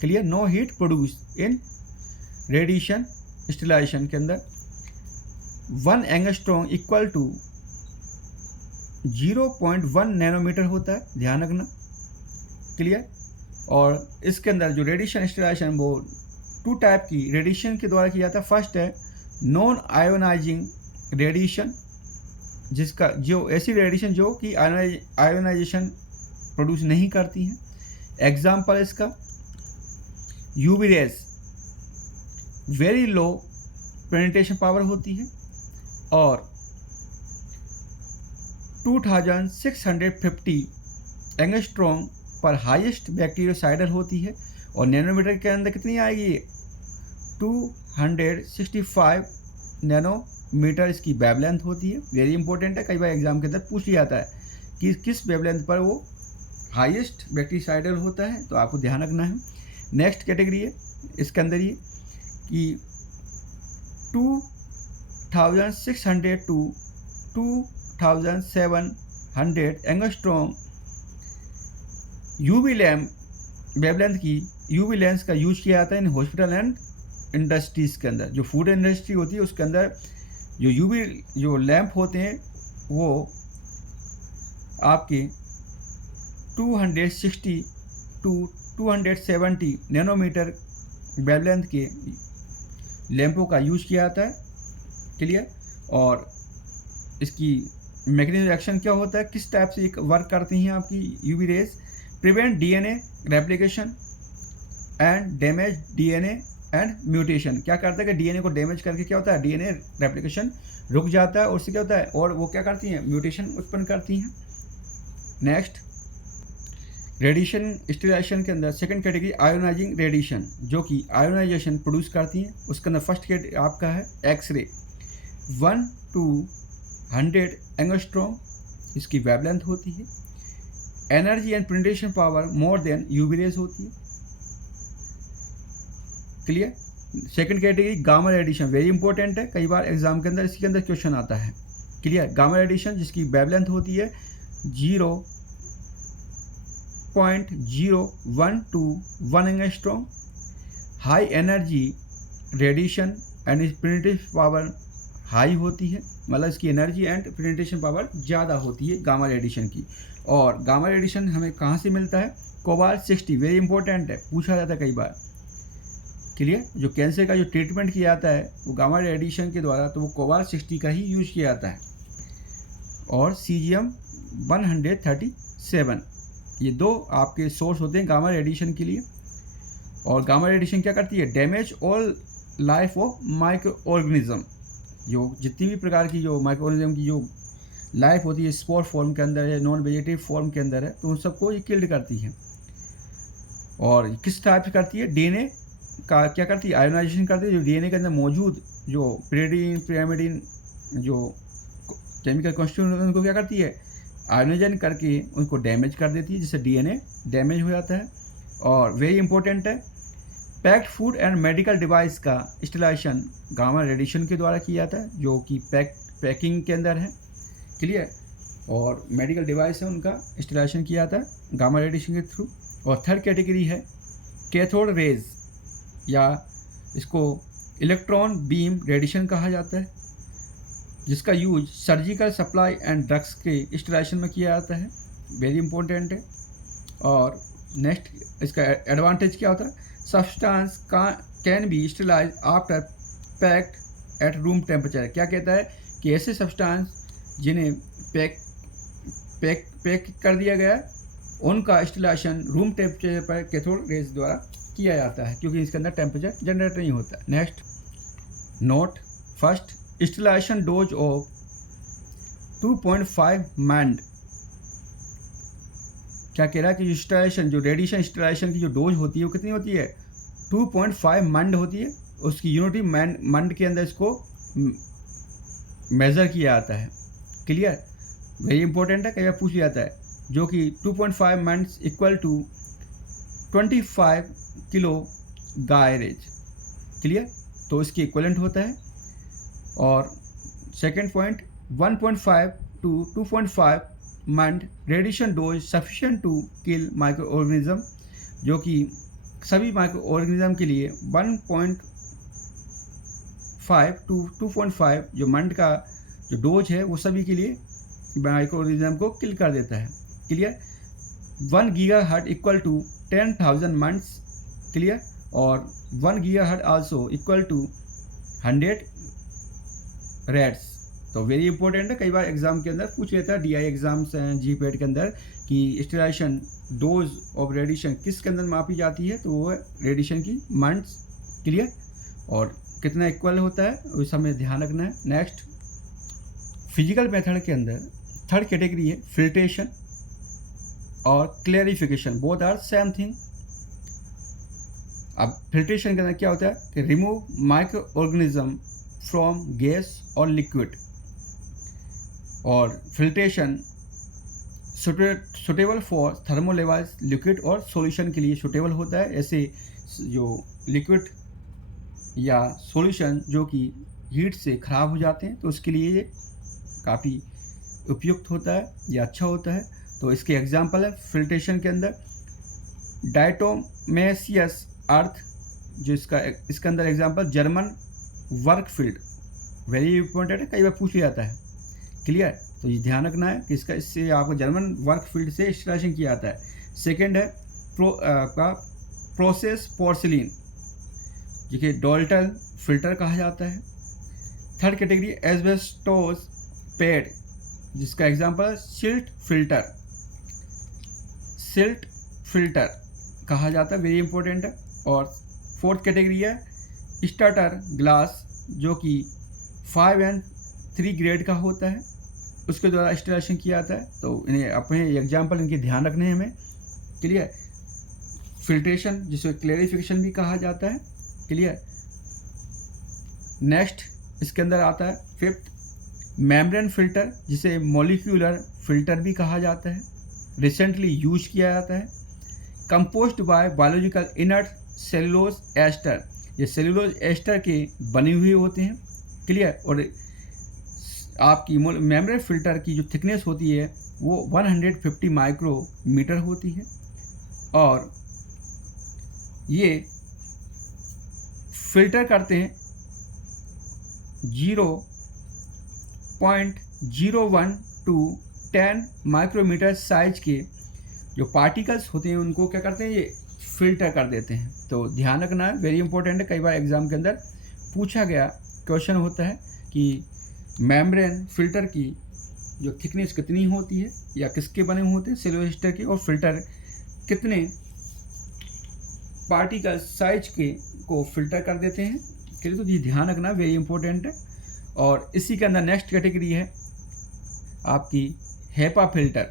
Clear, no heat produce in radiation sterilization के अंदर। 1 angstrom equal to 0.1 nanometre होता है, ध्यान रखना। क्लियर। और इसके अंदर जो रेडिएशन स्टेरिलाइजेशन वो 2 टाइप की रेडिएशन के द्वारा किया जाता है। फर्स्ट है नॉन आयोनाइजिंग रेडिएशन, जिसका जो ऐसी रेडिएशन जो कि आयोनाइजेशन प्रोड्यूस नहीं करती हैं। एग्जाम्पल इसका UV rays, very low penetration power होती है और 2650 एंगस्ट्रॉम पर हाईएस्ट बैक्टीरियोसाइडल होती है। और नैनोमीटर के अंदर कितनी आएगी, 265 नैनोमीटर इसकी वेवलेंथ होती है। वेरी इंपॉर्टेंट है, कई बार एग्जाम के अंदर पूछ लिया जाता है कि किस वेवलेंथ पर वो हाईएस्ट बैक्टीरियोसाइडल होता है, तो आपको ध्यान रखना है। नेक्स्ट कैटेगरी है इसके अंदर ये कि 2600 to 2700 angstrom UV lamp wavelength की यूवी लेंस का यूज किया जाता है इन हॉस्पिटल एंड इंडस्ट्रीज़ के अंदर। जो फूड इंडस्ट्री होती है उसके अंदर जो यूवी जो लैंप होते हैं वो आपके 260 टू 270 नैनोमीटर वेवलेंथ के लैंपों का यूज किया जाता है। क्लियर। और इसकी मैकेनिज्म एक्शन क्या होता है, किस टाइप से एक वर्क करती हैं आपकी UV rays, prevent DNA replication and damage DNA and mutation. क्या करता है कि डीएनए को डैमेज करके क्या होता है, डीएनए रेप्लिकेशन रुक जाता है और उससे क्या होता है, और वो क्या करती हैं, म्यूटेशन उत्पन्न करती हैं। नेक्स्ट रेडिएशन स्टेरिलाइजेशन के अंदर सेकंड कैटेगरी आयोनाइजिंग रेडिएशन, जो कि आयोनाइजेशन प्रोड्यूस करती हैं। उसके अंदर फर्स्ट कैटेगरी आपका है एक्सरे, 1 to 100 एंगस्ट्रॉम इसकी वेवलेंथ होती है। Energy and penetration power more than UV rays होती है। Clear. Second category gamma radiation, very important है, कई बार एग्जाम के अंदर इसके अंदर क्वेश्चन आता है। क्लियर। गामा रेडिएशन जिसकी वेवलेंथ होती है 0.012 to 1 angstrom. High energy radiation and penetration power high होती है, मतलब इसकी एनर्जी एंड पेनिट्रेशन पावर ज़्यादा होती है गामा रेडिएशन की। और गामा रेडिएशन हमें कहाँ से मिलता है, कोबाल्ट 60, वेरी इंपॉर्टेंट है, पूछा जाता है कई बार। क्लियर। जो कैंसर का जो ट्रीटमेंट किया जाता है वो गामा रेडिएशन के द्वारा, तो वो कोबाल्ट 60 का ही यूज किया जाता है। और सीजियम 137, ये दो आपके सोर्स होते हैं गामा रेडिएशन के लिए। और गामा रेडिएशन क्या करती है, damage all life of micro organism, जो जितनी भी प्रकार की जो माइक्रो ऑर्गेनिज्म की जो लाइफ होती है, स्पोर फॉर्म के अंदर है, नॉन वेजिटेटिव फॉर्म के अंदर है, तो उन सबको ये किल्ड करती है। और किस टाइप से करती है, डीएनए का क्या करती है, आयोनाइजेशन करती है। जो डीएनए के अंदर मौजूद जो पिरिमिडीन जो केमिकल कॉन्स्टिट्यूएंट उनको क्या करती है, आयोनाइजन करके उनको डैमेज कर देती है, जिससे डीएनए डैमेज हो जाता है। और वेरी इंपॉर्टेंट है, packed food and medical device का स्टेरिलाइजेशन गामा रेडिएशन के द्वारा किया जाता है, जो कि पैकिंग के अंदर है। क्लियर। और मेडिकल डिवाइस है उनका स्टेरिलाइजेशन किया जाता है गामा रेडिएशन के थ्रू। और थर्ड कैटेगरी है कैथोड रेज, या इसको इलेक्ट्रॉन बीम रेडिएशन कहा जाता है, जिसका use surgical supply and drugs के स्टेरिलाइजेशन में किया जाता है। वेरी इंपॉर्टेंट है। और नेक्स्ट इसका एडवांटेज क्या होता है, substance can be sterilise after packed at room temperature. क्या कहता है कि ऐसे सब्सटेंस जिन्हें पैक कर दिया गया है उनका स्टेरिलाइजेशन रूम टेम्परेचर पर कैथोड रेज द्वारा किया जाता है, क्योंकि इसके अंदर टेम्परेचर जनरेट नहीं होता। Next note, first sterilization dose of 2.5 मैंड। क्या कह रहा है कि स्टेरिलाइजेशन जो रेडिएशन स्टेरिलाइजेशन की जो डोज होती है वो कितनी होती है, 2.5 मंड होती है। उसकी यूनिटी मंड के अंदर इसको मेज़र किया जाता है। क्लियर। वेरी इंपॉर्टेंट है, कई बार पूछ लिया जाता है, जो कि 2.5 मंड्स इक्वल टू 25 किलो गायरेज। क्लियर। तो इसकी इक्वलेंट होता है। और सेकेंड पॉइंट 1.5 to 2.5 मंड radiation dose sufficient to kill micro organism, जो कि सभी माइक्रो ऑर्गेनिज्म के लिए 1.5 टू 2.5 जो मंड का जो डोज है वो सभी के लिए माइक्रो ऑर्गेनिज्म को किल कर देता है। क्लियर। 1 गीगाहर्ट्ज इक्वल टू 10,000 मंड्स। क्लियर। और 1 gigahertz also equal to 100 rads. तो वेरी इंपॉर्टेंट है, कई बार एग्जाम के अंदर पूछ लेता है, DI एग्जाम्स हैं, GPAT के अंदर, कि स्टेलाइजेशन डोज ऑफ रेडिएशन किसके अंदर मापी जाती है, तो वो है रेडिएशन की मंड्स। क्लियर। और कितना इक्वल होता है उस हमें ध्यान रखना है। नेक्स्ट, फिजिकल मेथड के अंदर थर्ड कैटेगरी है फिल्ट्रेशन और clarification, both are same thing. अब फिल्ट्रेशन के अंदर क्या होता है कि remove micro organism from gas और लिक्विड, और filtration suitable for thermolabile liquid और सॉल्यूशन के लिए सुटेबल होता है। ऐसे जो लिक्विड या सॉल्यूशन जो कि हीट से ख़राब हो जाते हैं तो उसके लिए ये काफ़ी उपयुक्त होता है या अच्छा होता है। तो इसके एग्जांपल है फिल्ट्रेशन के अंदर डायटोमेसियस अर्थ, जो इसके अंदर example German work field, very important है, कई बार पूछ लिया जाता है। क्लियर। तो ये ध्यान रखना है कि इससे आपको जर्मन वर्क फील्ड से इंस्टॉलेशन किया जाता है। सेकेंड है प्रोसेस पोर्सिलिन, जिसे डॉल्टन फिल्टर कहा जाता है। थर्ड कैटेगरी एस्बेस्टोस पैड, जिसका एग्जांपल सिल्ट फिल्टर कहा जाता है, वेरी इंपॉर्टेंट है। और फोर्थ कैटेगरी है स्टार्टर ग्लास, जो कि 5 and 3 ग्रेड का होता है, उसके द्वारा इंस्टॉलेशन किया जाता है। तो इन्हें अपने एग्जाम्पल इनके ध्यान रखने हैं हमें। क्लियर। फिल्ट्रेशन जिसे क्लेरिफिकेशन भी कहा जाता है। क्लियर। नेक्स्ट इसके अंदर आता है फिफ्थ मेम्ब्रेन फिल्टर, जिसे मॉलिक्यूलर फिल्टर भी कहा जाता है, रिसेंटली यूज किया जाता है। Composed by biological inert cellulose ester, ये सेलुलोज एस्टर के बने हुए होते हैं। क्लियर। और आपकी मेम्ब्रेन फिल्टर की जो थिकनेस होती है वो 150 माइक्रोमीटर होती है, और ये फिल्टर करते हैं 0.01 टू 10 माइक्रोमीटर साइज के जो पार्टिकल्स होते हैं उनको क्या करते हैं, ये फिल्टर कर देते हैं। तो ध्यान रखना है, वेरी इंपॉर्टेंट है, कई बार एग्जाम के अंदर पूछा गया क्वेश्चन होता है कि मेम्ब्रेन फिल्टर की जो थिकनेस कितनी होती है या किसके बने होते हैं, सेलुलोस्टर के, और फिल्टर कितने पार्टिकल साइज के को फिल्टर कर देते हैं। के लिए तो ये ध्यान रखना वेरी इंपॉर्टेंट है। और इसी के अंदर नेक्स्ट कैटेगरी है आपकी हेपा फिल्टर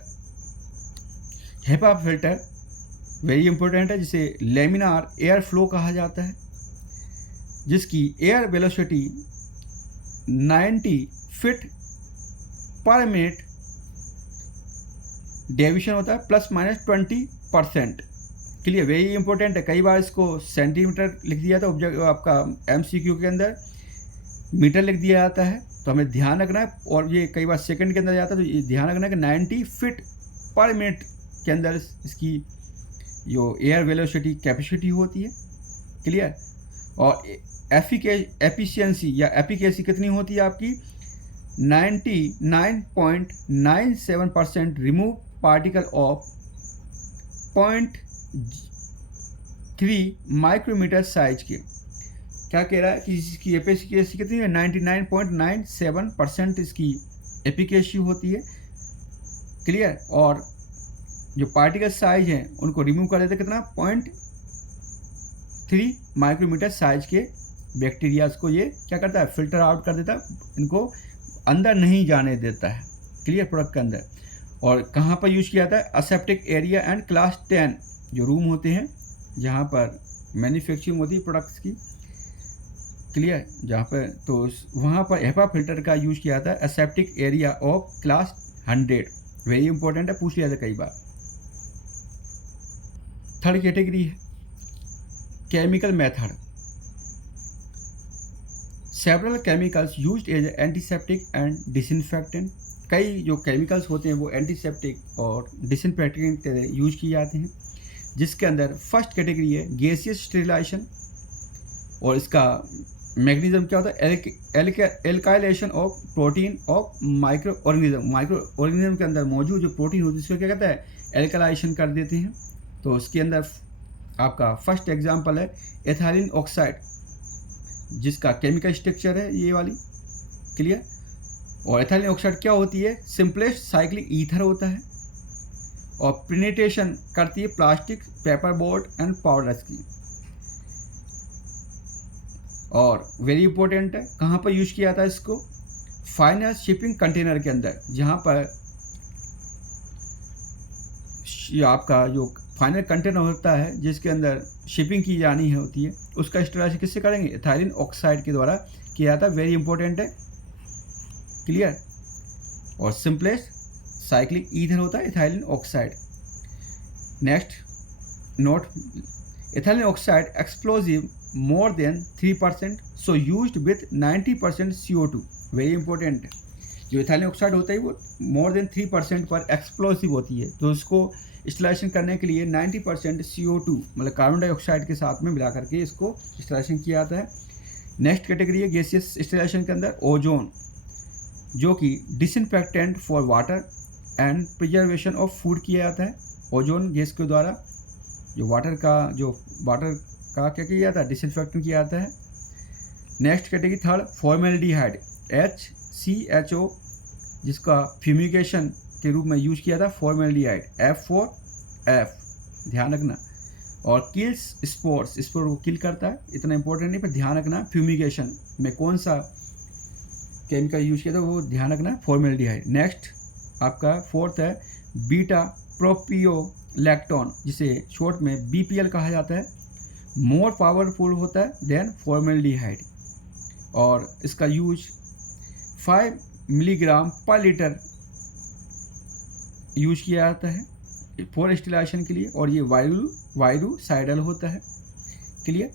वेरी इंपॉर्टेंट है, जिसे लेमिनार एयर फ्लो कहा जाता है, जिसकी एयर वेलोसिटी 90 फीट पर मिनट डेविएशन होता है, ±20%। क्लियर। वेरी इंपॉर्टेंट है, कई बार इसको सेंटीमीटर लिख दिया था, आपका MCQ के अंदर मीटर लिख दिया जाता है, तो हमें ध्यान रखना है। और ये कई बार सेकंड के अंदर जाता है, तो ये ध्यान रखना है कि 90 फीट पर मिनट के अंदर इसकी जो एयर वेलोसिटी कैपेसिटी होती है। क्लियर। और एफिशिएंसी या एफिकेसी कितनी होती है आपकी, 99.97% remove particle of 0.3 micrometre size के। क्या कह रहा है कि इसकी एफिशिएंसी कितनी है, 99.97% इसकी एफिकेसी होती है। क्लियर। और जो पार्टिकल साइज हैं उनको रिमूव कर देते हैं, कितना, 0.3 माइक्रोमीटर साइज के बैक्टीरियाज को ये क्या करता है, फिल्टर आउट कर देता है, इनको अंदर नहीं जाने देता है। क्लियर। प्रोडक्ट के अंदर। और कहाँ पर यूज किया जाता है, असेप्टिक एरिया एंड क्लास 10 जो रूम होते हैं जहाँ पर मैन्युफैक्चरिंग होती है प्रोडक्ट्स की। क्लियर। जहाँ पर तो वहाँ पर हेपा फिल्टर का यूज किया जाता है, aseptic area of class 100, very important है, पूछ लिया था कई बार। थर्ड कैटेगरी है chemical method. Several chemicals used as antiseptic and disinfectant, कई जो केमिकल्स होते हैं वो एंटीसेप्टिक और डिसइंफेक्टेंट यूज किए जाते हैं। जिसके अंदर फर्स्ट कैटेगरी है गैसियस स्टेरिलाइजेशन, और इसका मैकेनिज्म क्या होता है, alkylation of protein of micro organism के अंदर मौजूद जो प्रोटीन होती है उसको क्या कहता है, एल्कलाइजेशन कर देते हैं। तो उसके अंदर आपका फर्स्ट एग्जांपल है एथिलीन ऑक्साइड, जिसका केमिकल स्ट्रक्चर है ये वाली, क्लियर। और एथिलीन ऑक्साइड क्या होती है, सिंपलेस्ट साइक्लिक ईथर होता है और पेनिट्रेशन करती है plastic, paper board and powders की। और वेरी इंपॉर्टेंट है, कहाँ पर यूज किया जाता है इसको, फाइनल शिपिंग कंटेनर के अंदर, जहाँ पर आपका जो फाइनल कंटेनर होता है जिसके अंदर शिपिंग की जानी है होती है, उसका स्टेरिलाइजेशन किससे करेंगे, एथिलीन ऑक्साइड के द्वारा किया जाता है। वेरी इंपॉर्टेंट है, क्लियर। और सिंपलेस्ट साइक्लिक ईथर होता है ethylene oxide. Next note, ethylene oxide explosive more than 3%, so used with 90% CO2। Very important, जो एथिलीन ऑक्साइड होता है वो मोर देन 3% पर एक्सप्लोसिव होती है, तो उसको स्टेरिलाइजेशन करने के लिए 90% CO2 मतलब कार्बन डाइऑक्साइड के साथ में मिला करके इसको स्टेरिलाइजेशन किया जाता है। नेक्स्ट कैटेगरी है गैसियस स्टेरिलाइजेशन के अंदर ओजोन, जो कि disinfectant for water and preservation of food किया जाता है। ओजोन गैस के द्वारा जो वाटर का क्या किया जाता है, डिसइंफेक्टेंट किया जाता है। Next category third formaldehyde HCHO, जिसका फ्यूमिगेशन के रूप में यूज किया था, फॉर्मेल्डिहाइड F4F, ध्यान रखना। और किल्स स्पोर्स को किल करता है, इतना इंपॉर्टेंट नहीं पर ध्यान रखना। फ्यूमिगेशन में कौन सा केमिकल यूज किया था वो ध्यान रखना, फॉर्मेल्डिहाइड। नेक्स्ट आपका फोर्थ है बीटा प्रोपियोलैक्टोन, जिसे शॉर्ट में BPL कहा जाता है, मोर पावरफुल होता है देन फॉर्मेल्डिहाइड, और इसका यूज 5 मिलीग्राम पर लीटर यूज किया जाता है फॉर स्टेरिलाइजेशन के लिए, और ये वायरुसाइडल होता है, क्लियर।